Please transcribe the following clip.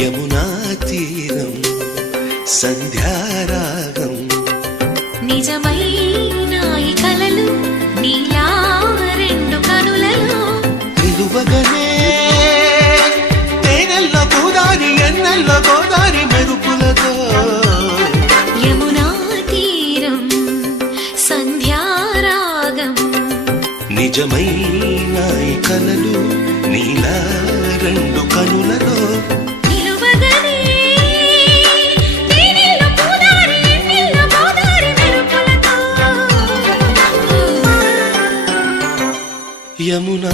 యమునా తీరం సంధ్యారాగం నిజమైన ఈ కలలు నీలా రెండు కనులలో నిలువగనే తేనెల్ల గోదారి ఎన్నెల్ల గోదారి మెరుపులతో యమునా తీరం సంధ్యారాగం నిజమైన ఈ కలలు నీలా రెండు కనులలో యమునా